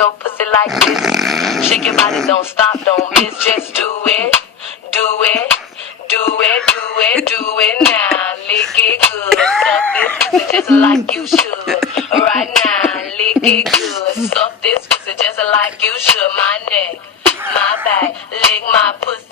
your pussy like this. Shake your body, don't stop, don't miss, just do it. Do it, do it, do it, do it now. Lick it good, suck this pussy just like you should. Right now, lick it good, suck this pussy just like you should. My neck, my back, lick my pussy.